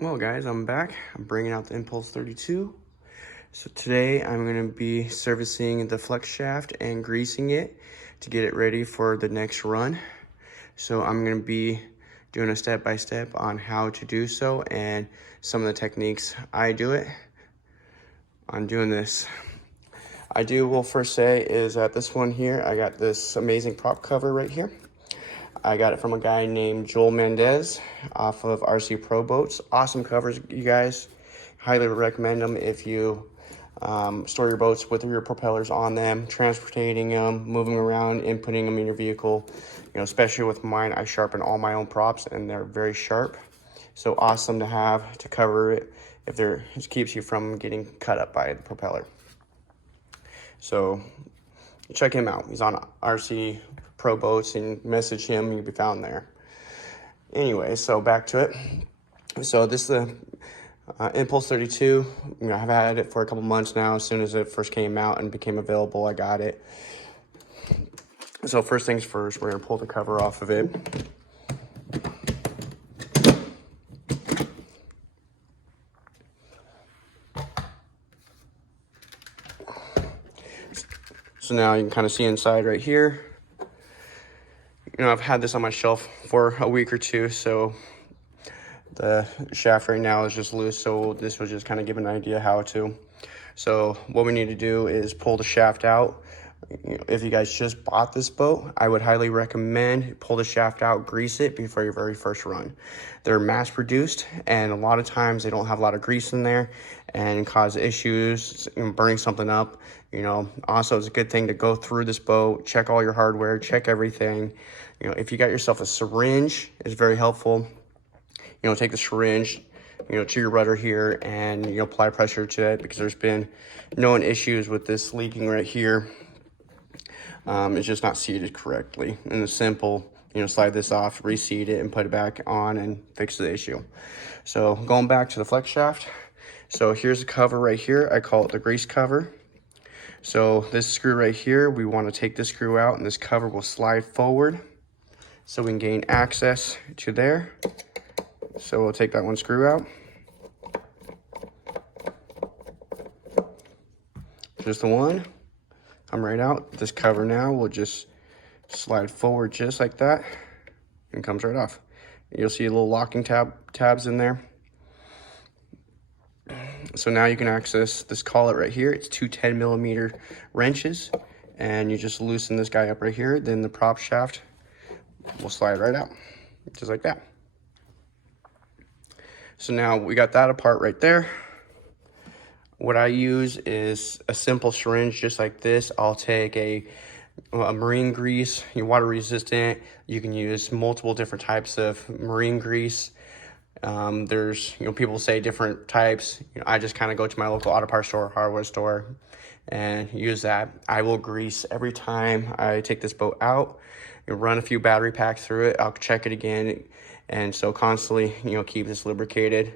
Well guys, I'm back. I'm bringing out the Impulse 32. So today I'm going to be servicing the flex shaft and greasing it to get it ready for the next run. So I'm going to be doing a step-by-step on how to do so and some of the techniques I do it on doing this. Will first say is that this one here, I got this amazing prop cover right here. I got it from a guy named Joel Mendez off of RC Pro Boats. Awesome covers, you guys. Highly recommend them if you store your boats with your propellers on them, transporting them, moving around, and putting them in your vehicle. You know, especially with mine, I sharpen all my own props, and they're very sharp. So awesome to have to cover it if it keeps you from getting cut up by the propeller. So check him out. He's on RC Pro Boats, and message him. You'll be found there. Anyway, so back to it. So this is the Impulse 32. You know, I've had it for a couple months now. As soon as it first came out and became available, I got it. So first things first, we're gonna pull the cover off of it. So now you can kind of see inside right here. You know, I've had this on my shelf for a week or two, so the shaft right now is just loose, so this was just kind of give an idea how to. So what we need to do is pull the shaft out. You know, if you guys just bought this boat, I would highly recommend pull the shaft out, grease it before your very first run. They're mass produced, and a lot of times they don't have a lot of grease in there and cause issues, burning something up. You know, also it's a good thing to go through this boat, check all your hardware, check everything. You know, if you got yourself a syringe, it's very helpful. You know, take the syringe, you know, to your rudder here and, you know, apply pressure to it, because there's been known issues with this leaking right here. It's just not seated correctly. And it's simple, you know, slide this off, reseat it, and put it back on and fix the issue. So going back to the flex shaft. So here's the cover right here. I call it the grease cover. So this screw right here, we want to take this screw out, and this cover will slide forward so we can gain access to there. So we'll take that one screw out. Just the one. Come right out. This cover now will just slide forward just like that and comes right off. You'll see little locking tabs in there. So now you can access this collet right here. It's two 10mm wrenches, and you just loosen this guy up right here. Then the prop shaft will slide right out, just like that. So now we got that apart right there. What I use is a simple syringe just like this. I'll take a marine grease, water resistant. You can use multiple different types of marine grease. There's, you know, people say different types. You know, I just kind of go to my local auto parts store, hardware store, and use that. I will grease every time I take this boat out. You know, run a few battery packs through it. I'll check it again, and so constantly, you know, keep this lubricated.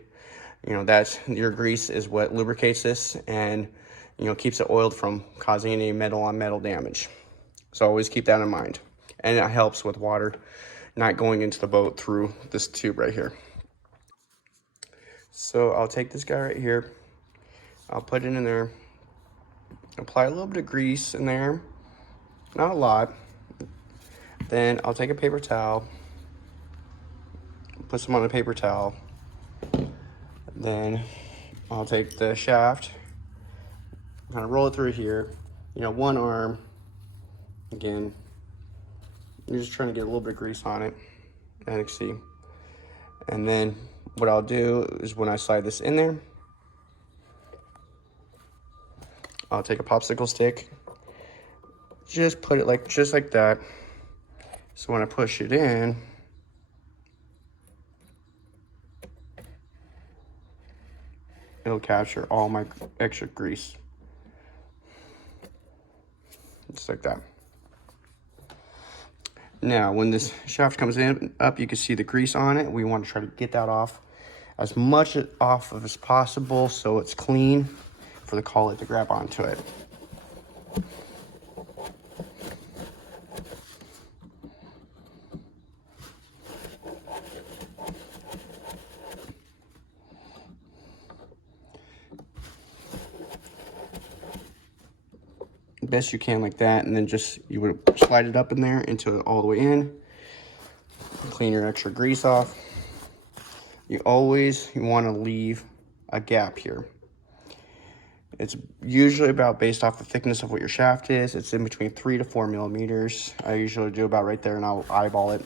You know, that's your grease is what lubricates this, and, you know, keeps it oiled from causing any metal on metal damage. So always keep that in mind. And it helps with water not going into the boat through this tube right here. So I'll take this guy right here. I'll put it in there. Apply a little bit of grease in there. Not a lot. Then I'll take a paper towel. Put some on a paper towel. Then I'll take the shaft, kind of roll it through here, you know, one arm. Again, you're just trying to get a little bit of grease on it, and you can see. And then what I'll do is when I slide this in there, I'll take a popsicle stick, just put it just like that. So when I push it in, it'll capture all my extra grease. Just like that. Now, when this shaft comes up, you can see the grease on it. We want to try to get that off as much off of as possible so it's clean for the collet to grab onto it. best you can like that, and then just, you would slide it up in there until all the way in. Clean your extra grease off. You want to leave a gap here. It's usually about based off the thickness of what your shaft is. It's in between 3 to 4 millimeters. I usually do about right there, and I'll eyeball it.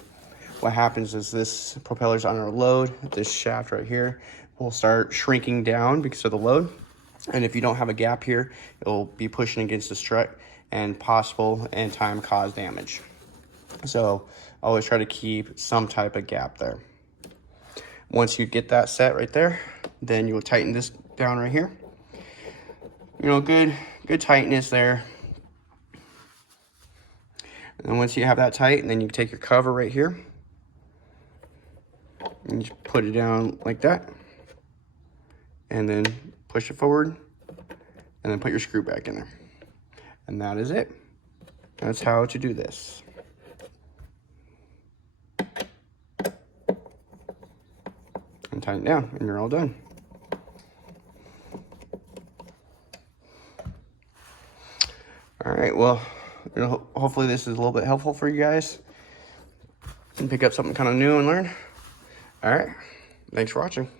What happens is this propeller's under load. This shaft right here will start shrinking down because of the load. And if you don't have a gap here, it'll be pushing against the strut and possible in time cause damage. So always try to keep some type of gap there. Once you get that set right there, then you will tighten this down right here. You know, good tightness there. And once you have that tight, and then you take your cover right here and you put it down like that, and then push it forward, and then put your screw back in there. And that is it. That's how to do this. And tighten it down, and you're all done. All right, well, hopefully this is a little bit helpful for you guys and pick up something kind of new and learn. All right, thanks for watching.